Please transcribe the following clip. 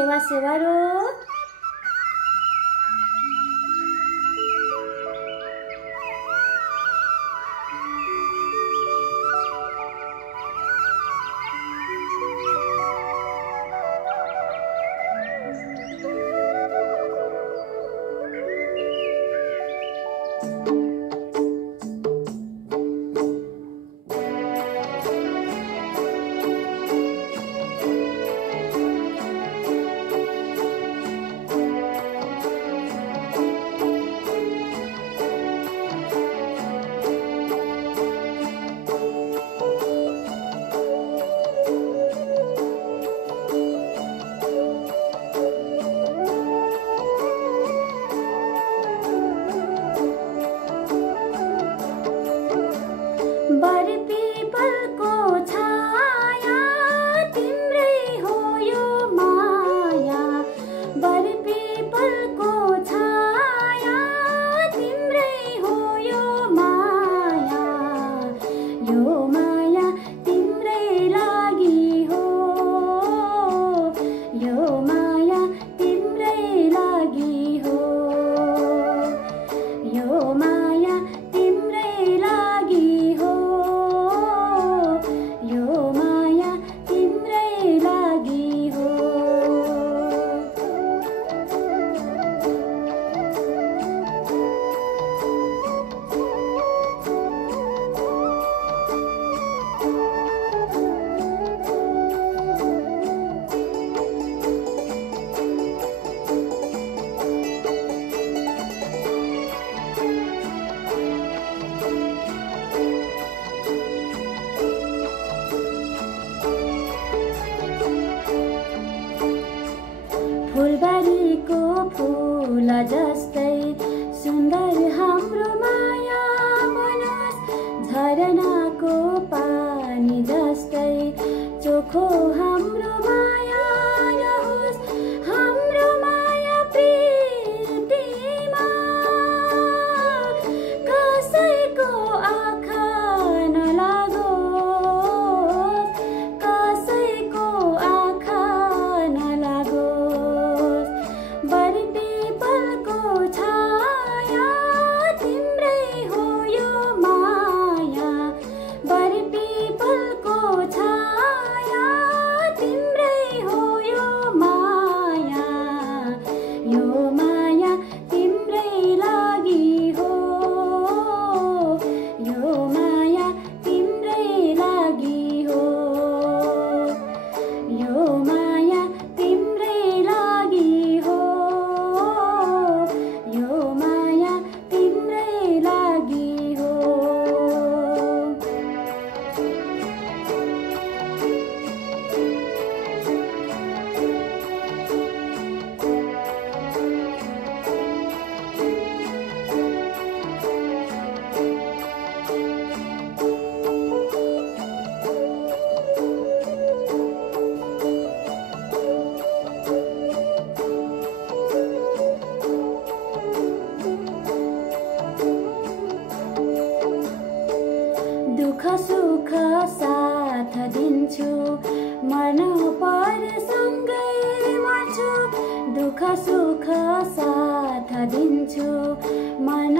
सेवा सेवा रो फुलबारीको फूल जस्तै सुन्दर हाम्रो माया बनोस्, झरनाको पानी जस्तै चोखो हाम्रो माया रहोस्। हाम्रो माया प्रीतिमा कसैको आँखा नलागोस्, कसैको आँखा नलागोस्। बरपीपलको छाया तिम्रै हो यो माया, बरपीपलको छाया तिम्रै हो यो माया। यो माया तिम्रै लागि हो, यो माया तिम्रै लागि हो, यो माया तिम्रै लागि हो, यो माया तिम्रै लागि हो। दुःख सुख साथ दिन्छु, मर्न परसँगै मर्छु। दुःख सुख साथ दिन्छु, मर्न